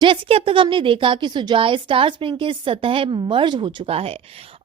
जैसे कि अब तक हमने देखा कि सुजाय स्टार स्प्रिंग के सतह मर्ज हो चुका है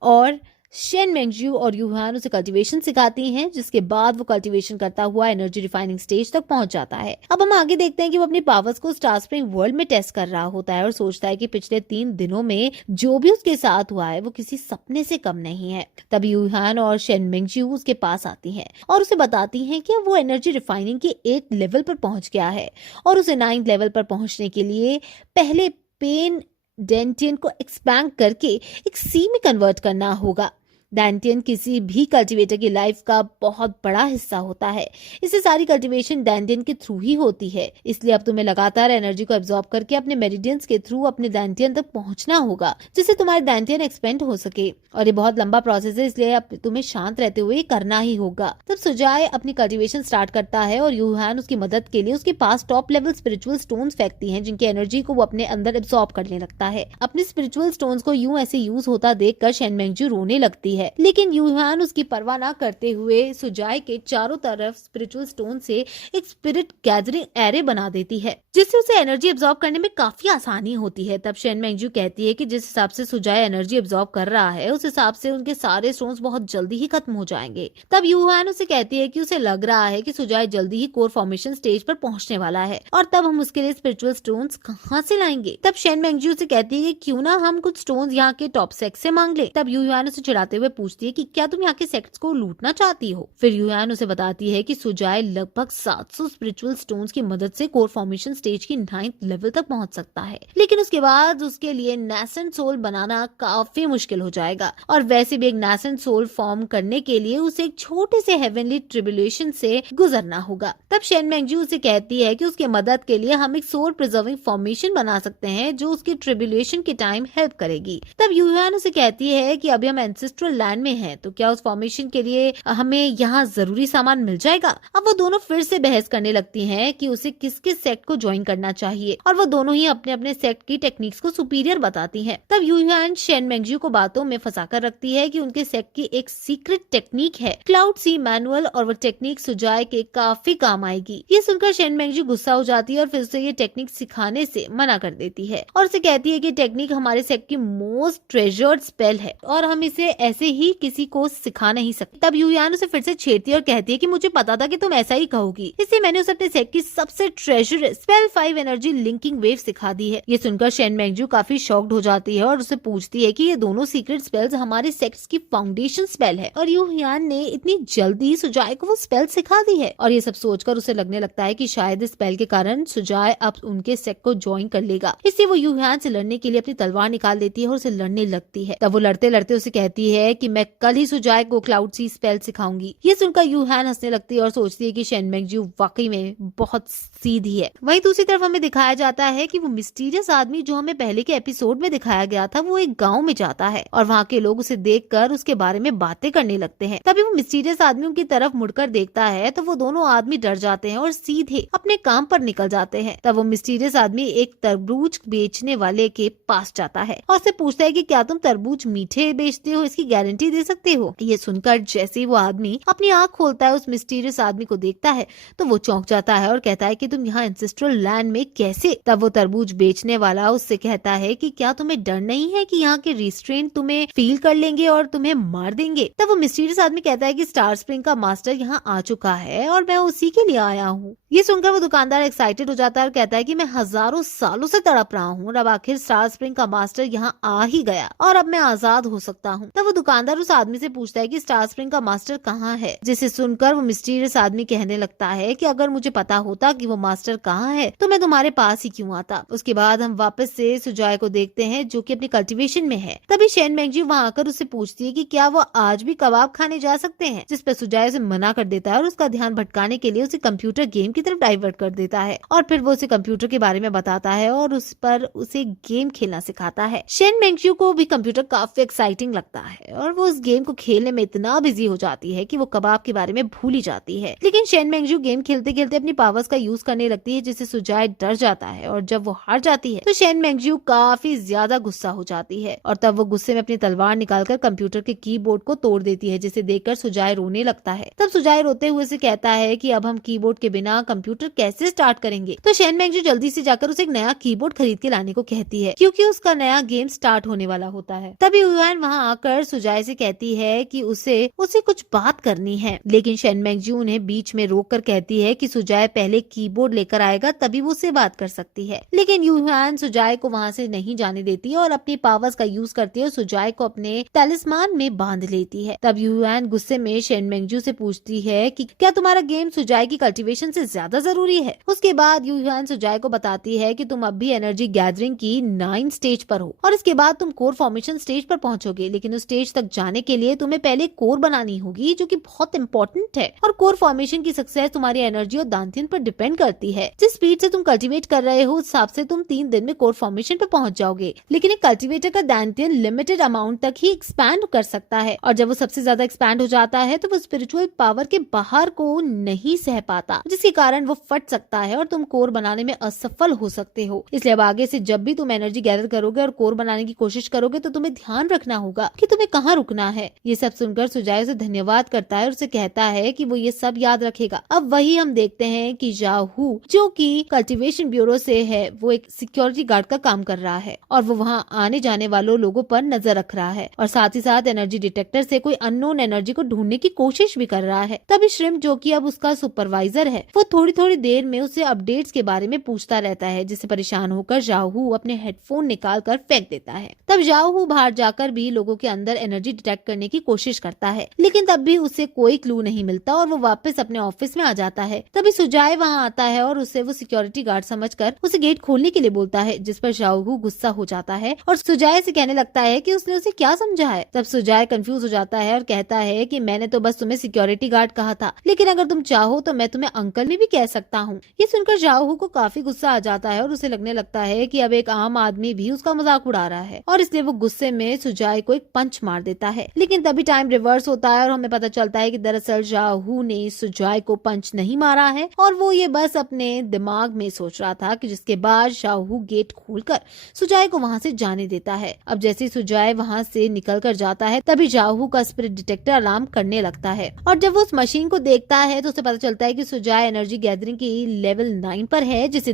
और शेन मेंगजू और यूहान उसे कल्टीवेशन सिखाती हैं, जिसके बाद वो कल्टीवेशन करता हुआ एनर्जी रिफाइनिंग स्टेज तक पहुंच जाता है। अब हम आगे देखते हैं कि वो अपनी पावर्स को स्टार स्प्रिंग वर्ल्ड में टेस्ट कर रहा होता है और सोचता है कि पिछले 3 दिनों में जो भी उसके साथ हुआ है वो किसी सपने से कम नहीं है। तब यूहान और शेन मेंगजू उसके पास आती हैं और उसे बताती हैं कि वो एनर्जी रिफाइनिंग के 8 लेवल पर पहुंच गया है और उसे 9th लेवल पर पहुंचने के लिए पहले पेन डेंटियन को एक्सपैंड करके एक सी में कन्वर्ट करना होगा। डेंटियन किसी भी कल्टीवेटर की लाइफ का बहुत बड़ा हिस्सा होता है। इससे सारी कल्टीवेशन डेंटियन के थ्रू ही होती है, इसलिए अब तुम्हें लगातार एनर्जी को एब्जॉर्ब करके अपने मेरिडियंस के थ्रू अपने डेंटियन तक पहुंचना होगा, जिससे तुम्हारे डेंटियन एक्सपेंड हो सके। और ये बहुत लंबा प्रोसेस है, इसलिए अब तुम्हें शांत रहते हुए करना ही होगा। तब सुजाय अपनी कल्टीवेशन स्टार्ट करता है और यूहान उसकी मदद के लिए उसके पास टॉप लेवल स्पिरिचुअल स्टोन्स फेंकती हैं, जिनकी एनर्जी को वो अपने अंदर एब्जॉर्ब करने लगता है। अपने स्पिरिचुअल स्टोन्स को यूं ऐसे यूज होता देखकर शेन मेंगजू रोने लगती है, लेकिन यूहान उसकी परवाह न करते हुए सुजाय के चारों तरफ स्पिरिचुअल स्टोन से एक स्पिरिट गैदरिंग एरे बना देती है, जिससे उसे एनर्जी एब्जॉर्ब करने में काफी आसानी होती है। तब शेन मेंगजू कहती है कि जिस हिसाब से सुजाय एनर्जी एब्जॉर्ब कर रहा है, उस हिसाब से उनके सारे स्टोन्स बहुत जल्दी ही खत्म हो जाएंगे। तब यूहान उसे कहती है कि उसे लग रहा है कि सुजाय जल्दी ही कोर फॉर्मेशन स्टेज पर पहुंचने वाला है और तब हम उसके लिए स्पिरिचुअल स्टोन्स कहाँ से लाएंगे। तब शेन मेंगजू से कहती है कि क्यों ना हम कुछ स्टोन्स यहाँ के टॉप सेक्ट से मांग ले। तब यूहान उसे चिढ़ाते हुए पूछती है कि क्या तुम यहाँ के सेक्ट्स को लूटना चाहती हो। फिर यूहान उसे बताती है कि सुजाय लगभग 700 स्पिरिचुअल स्टोन्स की मदद से कोर फॉर्मेशन स्टेज की 9th लेवल तक पहुंच सकता है, लेकिन उसके बाद उसके लिए नेसेंट सोल बनाना काफी मुश्किल हो जाएगा और वैसे भी एक नेसेंट सोल फॉर्म करने के लिए उसे एक छोटे से हेवनली ट्रिब्यूलेशन से गुजरना होगा। तब शेन मेंगजू उसे कहती है कि उसकी मदद के लिए हम एक सोल प्रिजर्विंग फॉर्मेशन बना सकते हैं जो उसके ट्रिब्यूलेशन के टाइम हेल्प करेगी। तब यूहान उसे कहती है कि अभी हम एंसेस्ट्रल लैंड में हैं, तो क्या उस फॉर्मेशन के लिए हमें यहाँ जरूरी सामान मिल जाएगा। अब वो दोनों फिर से बहस करने लगती हैं कि उसे किस किस सेक्ट को ज्वाइन करना चाहिए और वो दोनों ही अपने अपने सेक्ट की टेक्निक्स को सुपीरियर बताती हैं। तब यूहान शेन मेंगजू को बातों में फंसाकर रखती है कि उनके सेक्ट की एक सीक्रेट टेक्निक है, क्लाउड सी मैनुअल, और वो टेक्निक सुजाय के काफी काम आएगी। ये सुनकर शेन मेंगजू गुस्सा हो जाती है और फिर उसे ये टेक्निक सिखाने से मना कर देती है और उसे कहती है कि टेक्निक हमारे सेक्ट की मोस्ट ट्रेजर्ड स्पेल है और हम इसे ऐसे ही किसी को सिखा नहीं सकते। तब यूहान उसे फिर से छेड़ती है और कहती है कि मुझे पता था कि तुम ऐसा ही कहोगी, इसलिए मैंने उसे अपने सेट की सबसे treasure spell 5 energy linking wave सिखा दी है। ये सुनकर शेन मेंगजू काफी शॉक्ड हो जाती है और उसे पूछती है कि ये दोनों सीक्रेट स्पेल्स हमारे सेक्ट्स की फाउंडेशन स्पेल है और यूहान ने इतनी जल्दी सुजाय को वो स्पेल सिखा दी है। और ये सब सोचकर उसे लगने लगता है कि शायद इस स्पेल के कारण सुजाय अब उनके सेक्ट को ज्वाइन कर लेगा, इसलिए वो यूहान से लड़ने के लिए अपनी तलवार निकाल देती है और उसे लड़ने लगती है। तब वो लड़ते लड़ते उसे कहती है कि मैं कल ही सुजाय को क्लाउड सी स्पेल सिखाऊंगी। ये सुनकर यूहान हंसने लगती है और सोचती है कि शेन मेंगजू वाकई में बहुत सीधी है। वहीं दूसरी तरफ हमें दिखाया जाता है कि वो मिस्टीरियस आदमी जो हमें पहले के एपिसोड में दिखाया गया था, वो एक गांव में जाता है और वहाँ के लोग उसे देखकर उसके बारे में बातें करने लगते हैं। तभी वो मिस्टीरियस आदमियों की तरफ मुड़कर देखता है तो वो दोनों आदमी डर जाते हैं और सीधे अपने काम पर निकल जाते हैं। तब वो मिस्टीरियस आदमी एक तरबूज बेचने वाले के पास जाता है और उससे पूछता है कि क्या तुम तरबूज मीठे बेचते हो, इसकी गारंटी दे सकते हो। ये सुनकर जैसे ही वो आदमी अपनी आंख खोलता है, उस मिस्टीरियस आदमी को देखता है तो वो चौंक जाता है और कहता है कि तुम यहाँ एंसेस्ट्रल लैंड में कैसे। तब वो तरबूज बेचने वाला उससे कहता है कि क्या तुम्हें डर नहीं है कि यहाँ के रिस्ट्रेंट तुम्हें फील कर लेंगे और तुम्हें मार देंगे। तब वो मिस्टीरियस आदमी कहता है कि स्टार स्प्रिंग का मास्टर यहाँ आ चुका है और मैं उसी के लिए आया हूँ। ये सुनकर वो दुकानदार एक्साइटेड हो जाता है और कहता है कि मैं हजारों सालों से तड़प रहा हूँ, अब आखिर स्टार स्प्रिंग का मास्टर यहाँ आ ही गया और अब मैं आजाद हो सकता हूँ। तब वो दुकानदार उस आदमी से पूछता है कि स्टार स्प्रिंग का मास्टर कहाँ है, जिसे सुनकर वो मिस्टीरियस आदमी कहने लगता है कि अगर मुझे पता होता कि वो मास्टर कहाँ है तो मैं तुम्हारे पास ही क्यों आता। उसके बाद हम वापस से सुजाय को देखते हैं जो कि अपनी कल्टीवेशन में है। तभी शेन मेंगजू वहाँ आकर उससे पूछती है कि क्या वो आज भी कबाब खाने जा सकते हैं, जिस पर सुजाय उसे मना कर देता है और उसका ध्यान भटकाने के लिए उसे कंप्यूटर गेम की तरफ डाइवर्ट कर देता है और फिर वो उसे कंप्यूटर के बारे में बताता है और उस पर उसे गेम खेलना सिखाता है। शेन मेंगजू को भी कंप्यूटर काफी एक्साइटिंग लगता है और वो उस गेम को खेलने में इतना बिजी हो जाती है कि वो कबाब के बारे में भूल ही जाती है। लेकिन शेन मेंगजू गेम खेलते खेलते अपनी पावर्स का यूज करने लगती है, जिससे सुजाए डर जाता है और जब वो हार जाती है तो शेन मेंगजू काफी ज्यादा गुस्सा हो जाती है और तब वो गुस्से में अपनी तलवार निकालकर कंप्यूटर के कीबोर्ड को तोड़ देती है, जिसे देखकर सुजाए रोने लगता है। तब सुजाए रोते हुए से कहता है कि अब हम कीबोर्ड के बिना कंप्यूटर कैसे स्टार्ट करेंगे। तो शेन मेंगजू जल्दी से जाकर उसे एक नया कीबोर्ड खरीद के लाने को कहती है, क्योंकि उसका नया गेम स्टार्ट होने वाला होता है। तभी युआन वहाँ आकर सुजाए से कहती है कि उसे कुछ बात करनी है, लेकिन शेन मेंगजू उन्हें बीच में रोक कर कहती है कि सुजाए पहले कीबोर्ड लेकर आएगा तभी वो उससे बात कर सकती है। लेकिन युआन सुजाए को वहाँ से नहीं जाने देती और अपनी पावर्स का यूज करती है और सुजाए को अपने तलिस्मान में बांध लेती है। तब युआन गुस्से में शेन मेंगजू से पूछती है कि क्या तुम्हारा गेम सुजाए की कल्टीवेशन से ज्यादा जरूरी है। उसके बाद युआन सुजाए को बताती है कि तुम अब भी एनर्जी गैदरिंग की 9 स्टेज पर हो और इसके बाद तुम कोर फॉर्मेशन स्टेज पर पहुंचोगे, लेकिन उस स्टेज तक जाने के लिए तुम्हें पहले कोर बनानी होगी, जो कि बहुत इंपॉर्टेंट है। और कोर फॉर्मेशन की सक्सेस तुम्हारी एनर्जी और दांतियन पर डिपेंड करती है। जिस स्पीड से तुम कल्टीवेट कर रहे हो उस हिसाब से तुम 3 दिन में कोर फॉर्मेशन पे पहुंच जाओगे, लेकिन एक कल्टीवेटर का दांतियन लिमिटेड अमाउंट तक ही एक्सपैंड कर सकता है और जब वो सबसे ज्यादा एक्सपैंड हो जाता है तो वो स्पिरिचुअल पावर के बाहर को नहीं सह पाता, जिसके कारण वो फट सकता है और तुम कोर बनाने में असफल हो सकते हो। इसलिए अब आगे से जब भी तुम एनर्जी गैदर करोगे और कोर बनाने की कोशिश करोगे तो तुम्हें ध्यान रखना होगा कि तुम्हें कहाँ रुकना है। ये सब सुनकर सुजाए उसे धन्यवाद करता है और उसे कहता है कि वो ये सब याद रखेगा। अब वही हम देखते हैं कि जाहू, जो कि कल्टीवेशन ब्यूरो से है, वो एक सिक्योरिटी गार्ड का काम कर रहा है और वो वहाँ आने जाने वालों लोगों पर नजर रख रहा है और साथ ही साथ एनर्जी डिटेक्टर से कोई अननोन एनर्जी को ढूंढने की कोशिश भी कर रहा है। तभी श्रिम्प, जो कि अब उसका सुपरवाइजर है, वो थोड़ी थोड़ी देर में उसे अपडेट्स के बारे में पूछता रहता है, जिससे परेशान होकर जाहू अपने हेडफोन निकाल कर फेंक देता है। तब जाहू बाहर जाकर भी लोगों के अंदर एनर्जी डिटेक्ट करने की कोशिश करता है, लेकिन तब भी उसे कोई क्लू नहीं मिलता और वो वापस अपने ऑफिस में आ जाता है। तभी सुजाए वहाँ आता है और उसे वो सिक्योरिटी गार्ड समझकर उसे गेट खोलने के लिए बोलता है, जिस पर जाहू गुस्सा हो जाता है और सुजाए से कहने लगता है कि उसने उसे क्या समझा है। तब सुजाए कंफ्यूज हो जाता है और कहता है कि मैंने तो बस तुम्हें सिक्योरिटी गार्ड कहा था, लेकिन अगर तुम चाहो तो मैं तुम्हें अंकल भी कह सकता हूँ। ये सुनकर जाहू को काफी गुस्सा आ जाता है और उसे लगने लगता है कि अब एक आम आदमी भी उसका मजाक उड़ा रहा है और इसलिए वो गुस्से में सुजाए को एक पंच मार देता है। लेकिन तभी टाइम रिवर्स होता है और हमें पता चलता है कि दरअसल जाहू ने सुजाए को पंच नहीं मारा है और वो ये बस अपने दिमाग में सोच रहा था कि जिसके बाद जाहू गेट खोलकर सुजाए को वहाँ से जाने देता है। अब जैसे सुजाए वहाँ से निकल कर जाता है तभी जाहू का स्पिरिट डिटेक्टर अलार्म करने लगता है और जब वो उस मशीन को देखता है तो उसे पता चलता है कि सुजाए एनर्जी गैदरिंग की लेवल 9 पर है, जिसे